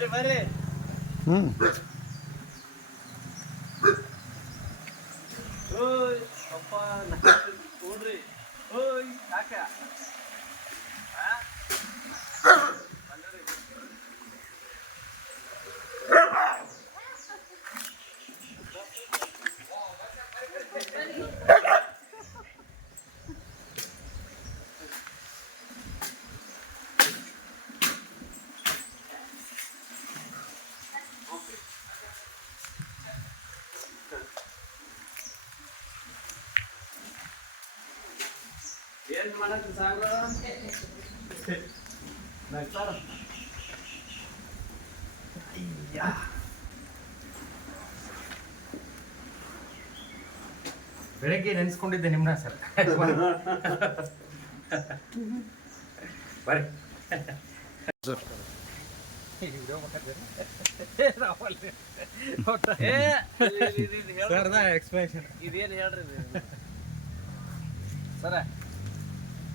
ಹ್ಞೂ ಏನು ಮಾಡಕ್ಕೆ ಸಾಗ ನಗ್ತಾರ ಅಯ್ಯ ಬೆಳಗ್ಗೆ ನೆನೆಸ್ಕೊಂಡಿದ್ದೆ ನಿಮ್ಮನ್ನ ಸರ್ ಬರ್ರಿ ಸರ್ ಎಕ್ಸ್ಪ್ಲೇಷನ್ ಇದೇನು ಹೇಳ್ರಿ ಸರ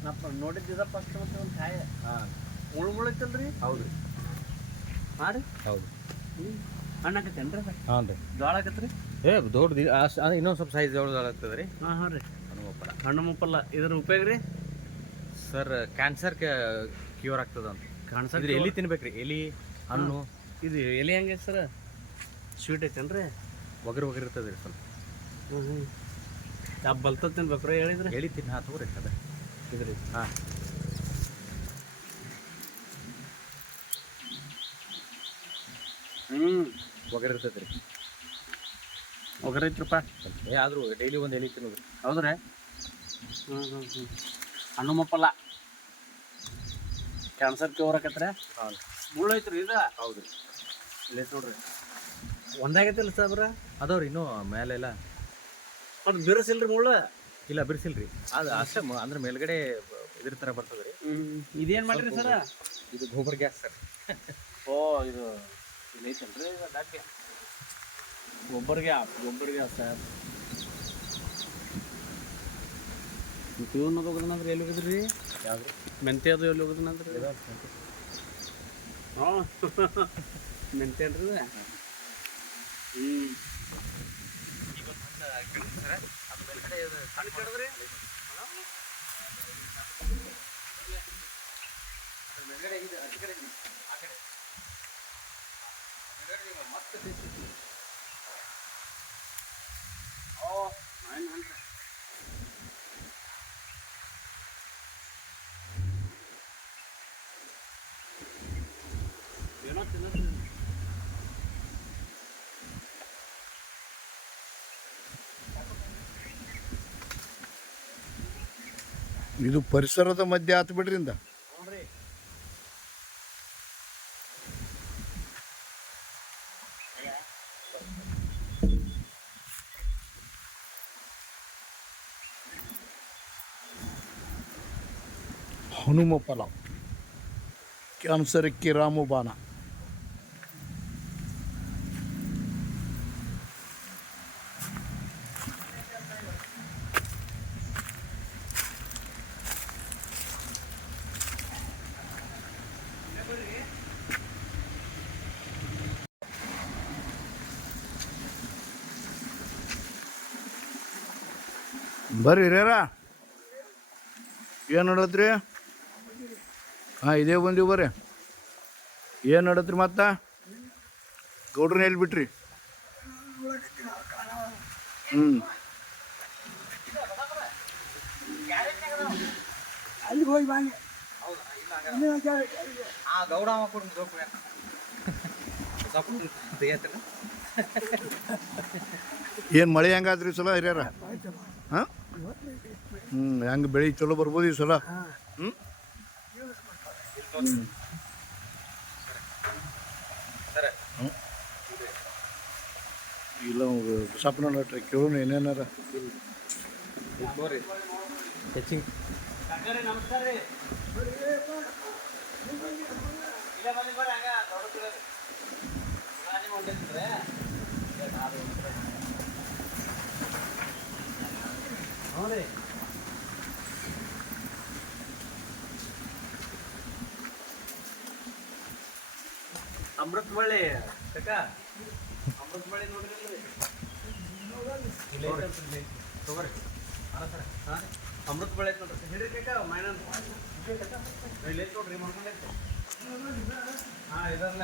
ನಾ ನೋಡಿದ್ದ ಫಸ್ಟ್ ಮತ್ತೆ ಒಂದು ಕಾಯ ಹಾಂ ಮುಳುಮುಳೈತಲ್ರಿ ಹೌದು ಹಾಂ ರೀ ಹೌದು ಹಣ್ಣಾಕತ್ತೇನ್ರಿ ಅದ ಹಾಂ ರೀ ಜೋಳ ಆಕತ್ರಿ ಏ ದೊಡ್ಡದು ಇನ್ನೊಂದು ಸ್ವಲ್ಪ ಸೈಜ್ ದೊಡ್ಡದಾಗ್ತದೆ ರೀ ಹಾಂ ಹಾಂ ರೀ ಹನುಮಪ್ಪಳ ಹಣ್ಣು ಮುಪ್ಪಲ್ಲ ಇದ್ರ ಉಪಯೋಗ ರೀ ಸರ್ ಕ್ಯಾನ್ಸರ್ ಕ್ಯೂರ್ ಆಗ್ತದ ಅಂತ ಕಾಣಿಸಿದ್ರೆ ಎಲ್ಲಿ ತಿನ್ಬೇಕ್ರಿ ಎಲಿ ಹಣ್ಣು ಇದು ಎಲೆ ಹೆಂಗೆ ಸರ ಸ್ವೀಟ್ ಐತೇನ್ರಿ ಒಗರು ಇರ್ತದೆ ರೀ ಸ್ವಲ್ಪ ಯಾವ ಬಲ್ತದ ತಿನ್ಬೇಕ್ರಿ ಹೇಳಿದ್ರೆ ಎಲಿ ತಿನ್ನ ತಗೋರಿ ಅದ ಇದ್ರಿ ಹಾಂ ಒಗರು ಇರ್ತದೆ ರೀ ಒಗರೈತ್ರಪ್ಪ ಆದರೂ ಡೈಲಿ ಒಂದು ಎಲಿ ತಿನ್ನೋದು ಹೌದ್ರಿ ಹಣ್ಣು ಮುಪ್ಪಲ್ಲ ಕ್ಯಾನ್ಸರ್ ಕ್ಯೂರ್ ಆಕತ್ರೆ ಹಾಂ ಮುಳ್ಳು ಐತ್ರಿ ಇದು ಹೌದು ರೀ ಇಲ್ಲೇ ನೋಡ್ರಿ ಒಂದಾಗೈತಿಲ್ಲ ಸಾಬ್ರ ಅದಾವ್ರಿ ಇನ್ನೂ ಮೇಲೆಲ್ಲ ಅದು ಬಿರುಸಿಲ್ರಿ ಮುಳ್ಳು ಇಲ್ಲ ಬಿಡಿಸಿಲ್ರಿ ಅದು ಅಷ್ಟೇ ಅಂದ್ರೆ ಮೇಲ್ಗಡೆ ಇದ್ರ ಥರ ಬರ್ತದೆ ರೀ ಇದೇನು ಮಾಡಿರಿ ಸರ ಇದು ಗೋಬರ್ ಗ್ಯಾಸ್ ಸರ್ ಓ ಇದು ಇಲ್ಲಿ ಐತಲ್ರಿ ದಾಟ್ಯ ಗೊಬ್ಬರಿಗೆ ಸರ್ ಇವನ್ನದು ಹೋಗೋದನಂದ್ರೆ ಎಲ್ಲಿ ಹೋಗಿದ್ರಿ ಯಾವ್ದು ಮೆಂತೆ ಅದು ಎಲ್ಲಿ ಹೋಗೋದನಂದ್ರೆ ಹಾಂ ಮೆಂತೆ ಅನ್ರಿ ಏನೋ ತಿನ್ನೋದು ಇದು ಪರಿಸರದ ಮಧ್ಯೆ ಆತು ಬಿಡ್ರಿಂದ ನೋಡ್ರಿ ಹನುಮ ಫಲ ಕ್ಯಾನ್ಸರ್ಕ್ಕೆ ರಾಮಬಾಣ ಬರ್ರಿ ಹಿರಿಯರ ಏನು ನಡತ್ರಿ ಹಾಂ ಇದೇ ಬಂದೀವಿ ಬರ್ರಿ ಏನು ನಡತ್ರಿ ಮತ್ತೆ ಗೌಡ್ರನ್ನ ಎಲ್ಲಿ ಬಿಟ್ರಿ ಹ್ಞೂ ಅಲ್ಲಿ ಹೋಗಿ ಬಾಂಗೆ ಗೌಡ ಏನು ಮಳೆ ಹೆಂಗಾದ್ರಿ ಈ ಸಲ ಹಿರಿಯರ ಹಾಂ ಹೆಂಗೆ ಬೆಳೆ ಚಲೋ ಬರ್ಬೋದು ಈ ಸಲ ಹ್ಞೂ ಇಲ್ಲ ಬಸಪ್ಪನ ನಟ್ರಿ ಕೇಳೋಣ ಏನೇನಾರ ಹೆಚ್ಚಿಂಗ್ ನಮಸ್ಕಾರ ರೀ ಇಲ್ಲ ಬನ್ನಿ ಬರ್ರಿ ಹಂಗ ದೊಡ್ಡ ಹೊಂಟಿದ್ರೆ ಹ್ಞೂ ರೀ ಅಮೃತ ಬಳ್ಳಿ ಕಾಕ ಅಮೃತ ಬಳ್ಳಿ ನೋಡ್ರಿ ತಗೋರಿ ಹಾಂ ಅಮೃತ ಬಳ್ಳಿ ಐತೆ ನೋಡ್ರಿ ಹಿಡ್ರಿ ಕಾಕ ಮೈನನ್ ಇಲ್ಲಿ ಐತೆ ನೋಡ್ರಿ ಮಾಡ್ಕೊಂಡೈತೆ ಹಾಂ ಇದರಲ್ಲ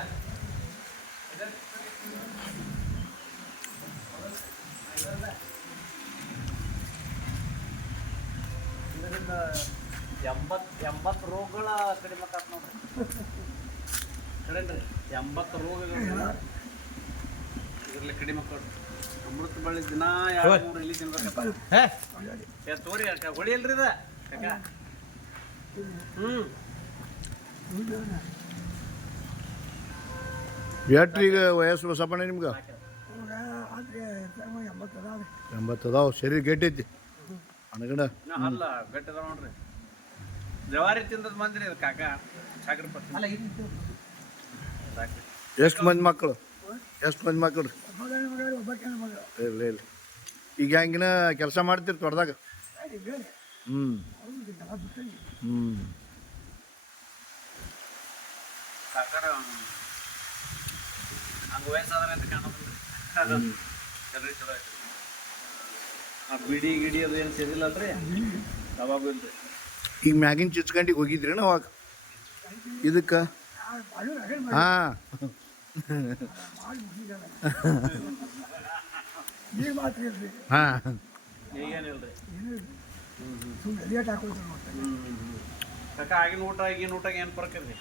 ಇದರಿಂದ 80 ರೋಗಗಳ ಕಡಿಮೆ ಆತ ನೋಡ್ರಿ ಕರೇನ್ರಿ 80 ರೋಗಗಳು ಇದರಲ್ಲಿ ಕಡಿಮೆ ಕೊಡ್ರಿ ಅಮೃತ ಬಳ್ಳಿ ದಿನ 2-3 ಇಲ್ಲಿ ತಿನ್ಬೇಕಪ್ಪ ತೋರಿ ಹೊಳಿ ಅಲ್ರಿ ಇದ ಕಾಕ ಎಷ್ಟು ಈಗ ವಯಸ್ಸು ಬಸಪ್ಪಣ್ಣ ನಿಮ್ಗೆ 80 ಅದಾವ ಶರೀರ ಗಟ್ಟಿ ಅನಗಡ ಅಲ್ಲ ಗಟ್ಟಿ ಅದಾವ ನೋಡ್ರಿ ಜವಾರಿ ತಿಂದದ ಮಂದ್ರಿ ಅದು ಕಾಕ ಸಾಕ್ರಿ ಪಟ್ಟ ಎಷ್ಟು ಮಂದಿ ಮಕ್ಕಳು ಇಲ್ಲ ಇಲ್ಲ ಈಗ ಹೆಂಗಿನ ಕೆಲಸ ಮಾಡ್ತೀರಿ ತೊಡ್ದಾಗ ಹ್ಞೂ ಸಾಕಾರ ಹಂಗ ವಯಸ್ಸಾದ್ರೆ ಅಂತ ಕಾಣೋದಿಲ್ಲ ಚಲೋ ಚಲೋ ಐತ್ರಿ ಆ ಬಿಡಿ ಗಿಡಿ ಅದು ಏನು ಸೇರಿಲ್ಲಲ್ರಿ ಅವಾಗ ಇಲ್ರಿ ಈಗ ಮ್ಯಾಗಿನ ಚಿಚ್ಕಂಡಿಗೆ ಹೋಗಿದ್ರಿ ಅವಾಗ ಇದಕ್ಕೆ ಹಾಂ ಹಾಂ ಈಗೇನಿಲ್ರಿ ಕಾಕ ಆಗಿನ ಊಟ ಏನು ಫರ್ಕ್ ಇರ್ರಿ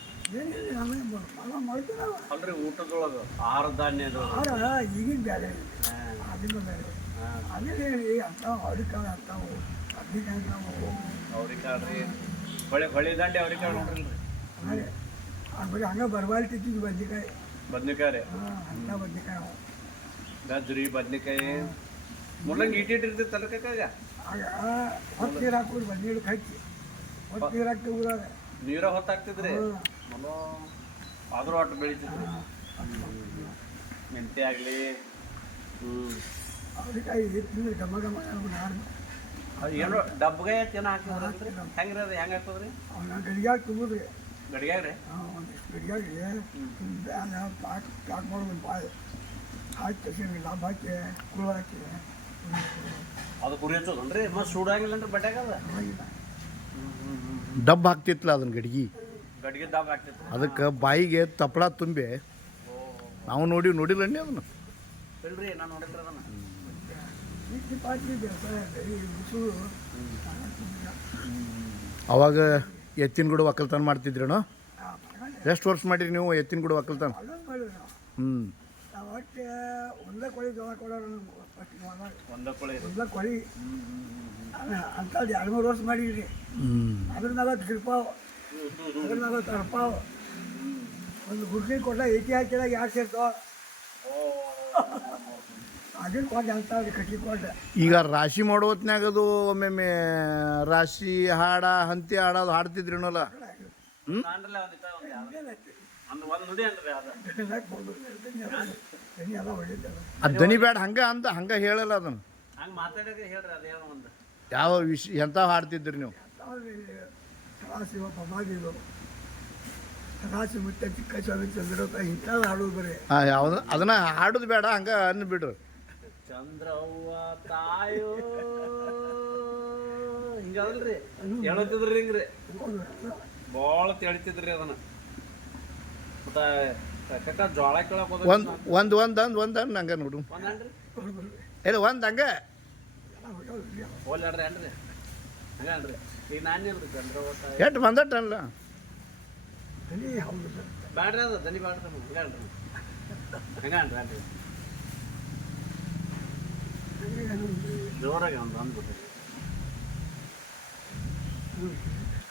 ಅಲ್ರಿ ಊಟದೊಳಗೆ ಆಹಾರ ಧಾನ್ಯದು ಈಗಿನ ಬೇರೆ ಅದನ್ನು ಬೇರೆ ಅದೇ ಅಂತ ಅವ್ರಿಕಾಳು ಅಂತಾವು ಬದ್ನಿಕಾಯಿ ಅಂತಾವು ಅವ್ರಿಕಾಳು ರೀ ಹೊಳಿ ದಂಡೆ ಅವ್ರಿಕಾಳು ನೋಡ್ರಿ ಅದೇ ಬರೀ ಹಂಗೆ ಬರಬಾರ್ತಿದ್ದು ಬದ್ನಿಕಾಯಿ ರೀ ಅಂತ ಬದ್ನಿಕಾಯಿ ಗಜ್ರಿ ಬದ್ನಿಕಾಯಿ ಮುಳ್ಳಂಗಿ ಇಟ್ಟಿರ್ತಿತ್ತಲ್ಲ ಕಾಕಾಗ ಆಗ ಹೊತ್ತು ನೀರು ಹಾಕೋದು ಬದ್ನೀರು ಹಚ್ಚಿ ಹೊತ್ತು ನೀರು ಹಾಕ್ತಿ ಊರಾಗ ನೀರ ಹೊತ್ತಾಗ್ತಿದ್ರಿ ಮನೋ ಆದ್ರೂ ಒಟ್ಟು ಬೆಳಿತಿದ್ರಿ ಮೆಂತೆ ಆಗಲಿ ಅವ್ರಿಕಾಯಿ ತಿಂದ್ರೆ ಘಮ ಘಮ ನಾಡು ಅದು ಏನೋ ಡಬ್ಗಾಯ ಏನೋ ಹಾಕ್ತಿದ್ರಿ ಹೆಂಗ್ರಿ ಅದು ಹೆಂಗೆ ಹಾಕ್ತದ್ರಿ ಅವನ ಗಡಿಯಾಗ ತುಂಬಿದ್ರಿ ಗಡಿಗ್ಯಾಗ ರೀ ಒಂದಿಷ್ಟು ಗಡಿಯಾಗಿ ಪ್ಯಾಕ್ ಮಾಡೋದು ಬಾಯಿ ಹಾಕಿ ತಸಿ ಲಾಭ ಹಾಕಿ ಕುಳು ಹಾಕಿ ಅದು ಕುರಿ ಹಚ್ಚೋದನ್ರಿ ಮತ್ತೆ ಸುಡಾಗಿಲ್ಲನ್ರಿ ಬಟ್ಯಾಗ ಅದ ಡಬ್ಬ ಹಾಕ್ತಿತ್ತಲ್ಲ ಅದನ್ನ ಗಡಿಗೆ ದಾಬ್ ಹಾಕ್ತಿತ್ತು ಅದಕ್ಕೆ ಬಾಯಿಗೆ ತಪ್ಪಳ ತುಂಬಿ ನಾವು ನೋಡಿಲ್ಲಣ್ಣಿ ಅದನ್ನು ಇಲ್ರಿ ನಾನು ನೋಡಿದ್ರಿ ಅದನ್ನ ಪಾತ್ರೆ ಬೇಸಾಯ ಬಿಸಿಲು ಅವಾಗ ಎತ್ತಿನ ಗುಡ ಒಕ್ಕಲ್ತನ ಮಾಡ್ತಿದ್ರೇನೋ ಎಷ್ಟು ವರ್ಷ ಮಾಡಿರಿ ನೀವು ಎತ್ತಿನ ಗುಡ ಒಕ್ಕಲ್ತನ ಅಲ್ಲೊಂದು ಮಾಡಿದ್ವಿ ನಾವು ಹ್ಞೂ ನಾವು ಒಟ್ಟು ಒಂದೇ ಕೊಳಿ ಜೋಳ ಕೊಡೋರು ಒಂದ ಕೊಳಿ ಒಂದೇ ಕೊಳಿ ಅಂಥದ್ದು 2-3 ವರ್ಷ ಮಾಡಿದ್ರಿ ಅದ್ರ 40 ರೂಪಾಯಿ ಅದ್ರ 40 ರೂಪಾಯಿ ಒಂದು ಗುಡ್ಲಿ ಕೊಟ್ಟ ಏಟಿ ಹಾಕಿದಾಗ 2 ಸೇರ್ತಾವ ಅದನ್ನ ಕೊಟ್ಟು ಅಂಥವ್ರಿ ಕಟ್ಟಿ ಕೊಟ್ಟು ಈಗ ರಾಶಿ ಮಾಡೋ ಹೊತ್ನ್ಯಾಗ ಅದು ಒಮ್ಮೊಮ್ಮೆ ರಾಶಿ ಹಂತಿ ಹಾಡೋದು ಹಾಡ್ತಿದ್ರೇನಲ್ಲ ನಾನ್ರಲ್ಲ ಒಂದು ನುಡಿ ಅನ್ರಿ ಅದು ಎಲ್ಲ ಹೊಡಿತಾರೆ ಅದು ದನಿ ಬ್ಯಾಡ ಹಂಗೆ ಹೇಳಲ್ಲ ಅದನ್ನು ಹಂಗೆ ಮಾತಾಡಿದ್ರೆ ಹೇಳ್ರಿ ಅದೇನೋ ಒಂದು ಯಾವ ವಿಷಯ ಎಂಥ ಹಾಡ್ತಿದ್ರಿ ನೀವು ಸದಾಶಿವ ಪಮಾದಿಗಳು ಸದಾಶಿವ ಮುತ್ತ ಚಿಕ್ಕ ಸ್ವಾಮಿ ಚಂದ್ರಪ್ಪ ಇಂಥದ್ದು ಹಾಡೋದು ಬರೀ ಹಾಂ ಯಾವುದು ಅದನ್ನ ಹಾಡೋದು ಬೇಡ ಹಂಗೆ ಬಿಡ್ರಿ ಚಂದ್ರವ್ವ ತಾಯೋ ಹಿಂಗಲ್ರಿ ಹೇಳ್ತಿದ್ರಿ ಹಿಂಗ್ರಿ ಭಾಳ ತೆಳಿತಿದ್ರಿ ಅದನ್ನ ಮತ್ತೆ ಕಕ್ಕ ಜೋಳ ಕೇಳಕ್ ಒಂದು ಹಂಗೆ ನೋಡು ಒಂದನ್ರಿ ಇಲ್ಲ ಒಂದು ಹಂಗೆ ಹೋಲ್ಯಾಡ್ರಿ ಅನ್ರಿ ಹಂಗನ್ರಿ ಈಗ ನಾನೇನ್ರಿ ಚಂದ್ರವ್ವ ತಾಯಿ ಎಷ್ಟು ಬಂದಟ್ಟಲ್ಲ ದನಿ ಹೌದು ಸರ್ ಬ್ಯಾಡ್ರಿ ಅದು ದನಿ ಬ್ಯಾಡ್ರಿ ಹಂಗನ್ರಿ ಹಂಗನ್ರಿ ಅನ್ರಿ ಜೋರಾಗಿ ಒಂದು ಅಂದ್ಬಿಟ್ರಿ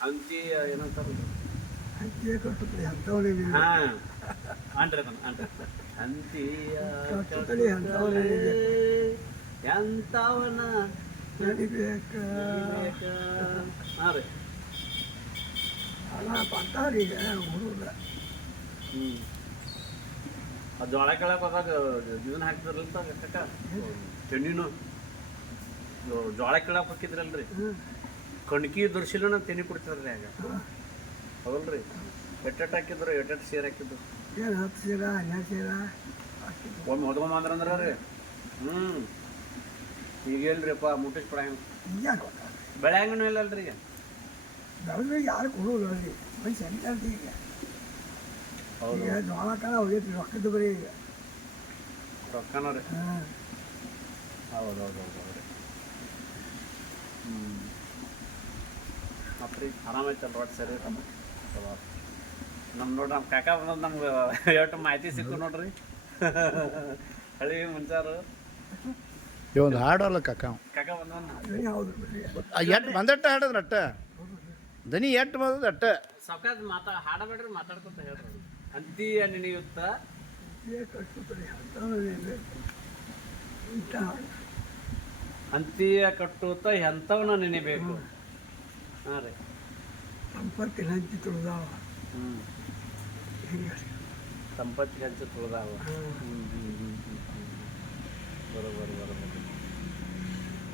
ಅಂತಿ ಏನಂತಾರ ಹಂಚಿಯ ಕಟ್ಟುತ್ತದೆ ಅಂಥವನೇ ಹಾ ಅನ್ರಿ ಅದನ್ನ ಅನ್ರಿ ಅಂತಿಯ ಕಟ್ಟುತ್ತದೆ ಅಂಥವನೇ ಎಂತವನ ನಡಿಬೇಕ ಹಾಂ ರೀ ಅಲ್ಲ ಪಂತಾರಿ ಈಗ ಹುಡುಗ ಅದು ಜೋಳ ಕೇಳಕ್ಕೆ ಹೋದಾಗ ಇದನ್ನ ಹಾಕ್ತಿರಲ್ಲ ಕಕ್ಕ ತೆಣ್ಣಿನು ಜೋಳ ಕೇಳಕ್ಕೆ ಹೋಗಿದ್ರಲ್ರಿ ಕಣ್ಕಿ ದುರ್ಸಿಲೂ ತೆನಿ ಕೊಡ್ತಿದ್ರಿ ಆಗ ಹೌದಲ್ರಿ ಎಟ್ಟೆಟ್ಟು ಹಾಕಿದ್ರು ಎಟ್ಟೆಟ್ಟು ಸೇರ್ ಹಾಕಿದ್ರು ಏನು 10 ಸೇರ 12 ಸೇರ ಹಾಕಿದ್ದು. ಒಮ್ಮೆ ಹೊದ್ಕೊಂಬಂದ್ರಂದ್ರ ರೀ ಈಗ ಹೇಳ್ರಿಪ್ಪ ಮುಟ್ಟಿಸ್ ಪಡಂಗ ಈಗ ಕೊಡ್ತಾರೆ ಬೆಳೆಯಂಗನೂ ಇಲ್ಲಲ್ರಿ ಈಗ ಬೆಳೆದ್ರೆ ಯಾರು ಕೊಡೋದು ಅಲ್ಲಿ ಮನುಷ್ಯ ಅಂತ ಈಗ ಹೌದು ಈಗ ಜೋಳ ಕಾಲ ಹೋಗೈತಿ ರೊಕ್ಕದ ಬರೀ ಈಗ ರೊಕ್ಕನೂ ರೀ ಹಾಂ ಹೌದು ಹೌದು ಹೌದು ಹೌದು ಮತ್ತೆ ರೀ ಆರಾಮೈತಲ್ಲ ಒಟ್ಟು ಸರಿ ಚಲೋ ನಮ್ಮ ನೋಡ್ರಿ ನಮ್ಮ ಕಾಕ ಬಂದದ್ದು ನಮ್ಗೆ ಎಷ್ಟು ಮಾಹಿತಿ ಸಿಕ್ಕು ನೋಡ್ರಿ ಹಳ್ಳಿ ಮುಂಚಾರು ಈ ಒಂದು ಹಾಡಲ್ಲ ಕಾಕ ಕಾಕ ಬಂದವನ್ನ ಅದನ್ನೇ ಹೌದು ಬಿಡ್ರಿ ಎಟ್ಟು ಬಂದಟ್ಟ ಹಾಡದ್ರ ಅಟ್ಟ ದನಿ ಎಟ್ಟು ಬಂದದ ಅಟ್ಟ ಸೌಕಾಸ್ ಹಾಡಬೇಡ್ರಿ ಮಾತಾಡ್ಕೊತ ಹೇಳ್ರಿ ಅಂತಿ ನೆನೆಯುತ್ತ ಕಟ್ಕೊತಾರೆ ಅಂತ ಇಂಥ ಅಂತಿಯ ಕಟ್ಟುತ್ತ ಎಂಥವನ್ನ ನೆನೆಬೇಕು ಹಾಂ ರೀ ಸಂಪತ್ತಿನ ಹಂಚಿ ತುಳಿದಾವ ಹ್ಞೂ ಹಿಂಗೆ ಸಂಪತ್ತಿಗೆ ಹಂಚಿ ತುಳಿದಾವ ಬರೋಬರ್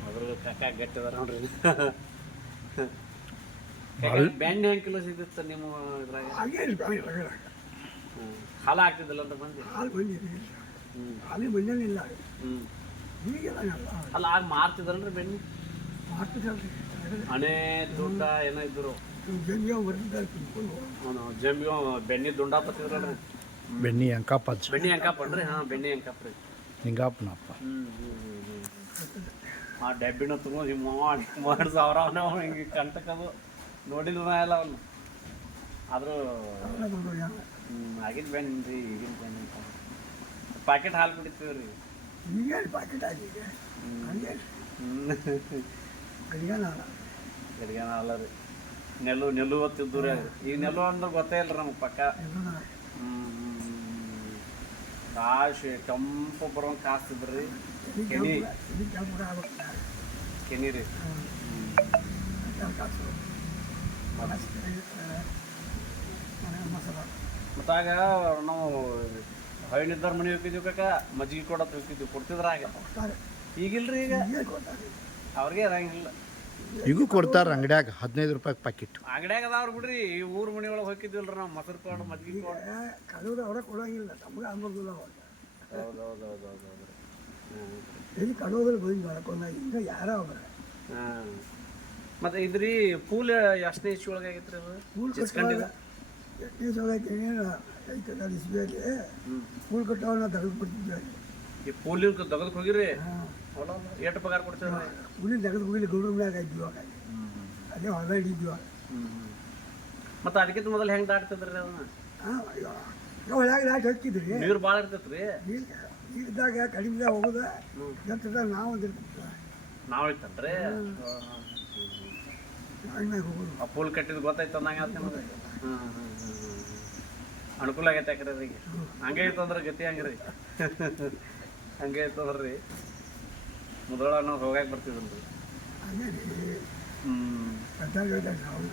ಅದ್ರ ಕಾಕ ಗಟ್ಟಿದಾರ ನೋಡ್ರಿ ಬೆಣ್ಣೆ ಹೆಂಗೆ ಕಿಲೋ ಸಿಗುತ್ತೆ ನಿಮ್ಮ ಇದ್ರಾಗ ಹಾಗೆ ಹಾಲು ಹಾಕ್ತಿದ್ದಿಲ್ಲ ಅಂತ ಬಂದು ಹಾಲು ಬಂದಿದೆ ಹ್ಞೂ ಹಾಲು ಬಂದೇನಿಲ್ಲ ಹ್ಞೂ ಈಗೆಲ್ಲ ಅಲ್ಲ ಆಗ ಮಾರ್ತಿದ್ರಲ್ರಿ ಬೆಣ್ಣೆ ಮಾಡ್ತಿದ್ದಲ್ರಿ ಹಣೆ ದುಡ್ಡ ಏನೋ ಇದ್ರು ಜಂಜ ಬರ್ತಿದ್ದಾರೆ ತಿನ್ಕೊಂಡು ಜಂಬಿಗೆ ಬೆಣ್ಣೆ ದುಂಡ ಬತ್ತಿದ್ರಲ್ರಿ ಬೆಣ್ಣಿ ಅಂಕಾಪಚ್ಚ ಬೆಣ್ಣೆ ಅಂಕಾಪನ್ರಿ ಹಾಂ ಬೆಣ್ಣೆ ಅಂಕಾಪ್ರಿ ನಿಂಗಾಪನಪ್ಪ ಆ ಡಬ್ಬಿನ ತಗೊಂಡು ಹಿಂಗೆ ಮಾಡಿ ಸಾವಿರ ನಾವು ಹಿಂಗೆ ಕಂಟಕದು ನೋಡಿಲ್ಲ ನಾ ಎಲ್ಲ ಅವನು ಆದರೂ ಆಗಿದ್ದು ಬೆಣ್ಣೆ ರೀ ಈಗಿನ ಬೆಣ್ಣೆ ಪ್ಯಾಕೆಟ್ ಹಾಲು ಕುಡಿತೀವಿ ರೀ ಈಗೇನು ಪಾಕೆಟ್ ಆಗಿದೆ ಹಂಗೆ ಕಡಿಗಾನ ಗಡಿಗಾನ ಅಲ್ಲ ರೀ ನೆಲ್ಲು ಹೊತ್ತಿದ್ದು ರೀ ಈಗ ನೆಲ್ಲು ಅಂದ್ರೆ ಗೊತ್ತೇ ಇಲ್ಲ ನಮಗೆ ಪಕ್ಕ ಕಾಶಿ ಕೆಂಪು ಬರೋಂಗೆ ಕಾಸ್ತಿದ್ರಿ ಕೆನಿ ಕೆನಿ ರೀ ಮತ್ತಾಗ ನಾವು ಹಳ್ಳಿದ್ದಾರ ಮನೆ ಹೋಗಿದ್ದೀವಿ ಕಾಕ ಮಜ್ಜಿಗೆ ಕೊಡೋದು ಹೋಗಿದ್ದೀವಿ ಕೊಡ್ತಿದ್ರ ಆಗ ಈಗಿಲ್ರಿ ಈಗ ಅವ್ರಿಗೆ ಇರಂಗಿಲ್ಲ ಈಗೂ ಕೊಡ್ತಾರ ಅಂಗಡ್ಯಾಗ 15 ರೂಪಾಯಿ ಪ್ಯಾಕೆಟ್ ಅಂಗಡ್ಯಾಗ ಅದಾವ್ರಿ ಬಿಡ್ರಿ ಈ ಊರ್ ಮನೆ ಒಳಗೆ ಹೋಗಿದ್ವಿಲ್ರಿ ನಾವು ಮೊಸರು ಕೊಡು ಮಜ್ಜಿಗೆ ಕೊಡು ಕಲೂರು ಅವರ ಕೊಡೋಂಗಿಲ್ಲ ನಮ್ಗೆ ಅಂಬರ್ದಿಲ್ಲ ಅವಾಗ ಹೌದು ಎಲ್ಲಿ ಕಡೋದ್ರಲ್ಲಿ ಬಂದು ಮಾಡ್ಕೊಂಡ ಈಗ ಯಾರೋ ಒಬ್ಬರ ಹಾಂ ಮತ್ತೆ ಇದ್ರಿ ಪೂಲ್ ಎಷ್ಟನೇ ಇಶ್ಯೂ ಒಳಗೆ ಆಗೈತ್ರಿ ಅದು ಪೂಲ್ ಚಿಸ್ಕೊಂಡಿಲ್ಲ ಎಷ್ಟನೇ ಸೋಗೈತೆ ಏನು ಐತೆ ಇಸ್ಬೇಲಿ ಪೂಲ್ ಕಟ್ಟೋಣ ತೆಗೆದು ಬಿಡ್ತಿದ್ವಿ ಈ ಪೂಲಿನ ತೆಗೆದಕ್ಕೆ ಹೋಗಿರಿ ಹಾಂ ಎಷ್ಟು ಪಗಾರ ಕೊಡ್ತೀವಿ ಪೂಲಿನ ತೆಗೆದು ಹೋಗಿಲ್ಲ ಗೌಡ್ರ ಮನ್ಯಾಗ ಇದ್ವಿ ಅವಾಗ ಅಲ್ಲೇ ಹೊರಗಡೆ ಇದ್ವಿ ಮತ್ತೆ ಅದಕ್ಕಿಂತ ಮೊದಲು ಹೆಂಗೆ ದಾಟ್ತಿದ್ರಿ ಅದನ್ನ ಹಾಂ ಒಳಗೆ ಲಾಟ್ ಹಚ್ಚಿದ್ರಿ ನೀರು ಭಾಳ ಇರ್ತೈತ್ರಿ ನೀರಿದ್ದಾಗ ಕಡಿಮೆದಾಗ ಹೋಗೋದ ಎತ್ತದಾಗ ನಾವು ಒಂದಿರ್ತಿದ್ವಿ ನಾವು ಇತ್ತನ್ರಿ ನಾಳೆ ಹೋಗೋದು ಆ ಪೂಲ್ ಕಟ್ಟಿದ್ ಗೊತ್ತಾಯ್ತು ಅಂದಂಗೆ ಆತ ನಿಮಗೆ ಅನುಕೂಲ ಆಗೈತೆ ಯಾಕ್ರಿ ಅದಕ್ಕೆ ಹಂಗೆ ಇತ್ತಂದ್ರೆ ಗತಿ ಹಂಗ್ರಿ ಹಂಗೆ ಇತ್ತಂದ್ರೆ ರೀ ಮುದೋಳ ನಾವು ಹೋಗಾಕ ಬರ್ತಿದ್ರಿ ಹಾಗೆ ಹ್ಞೂ ಕಟ್ಟಾಗ ನಾವು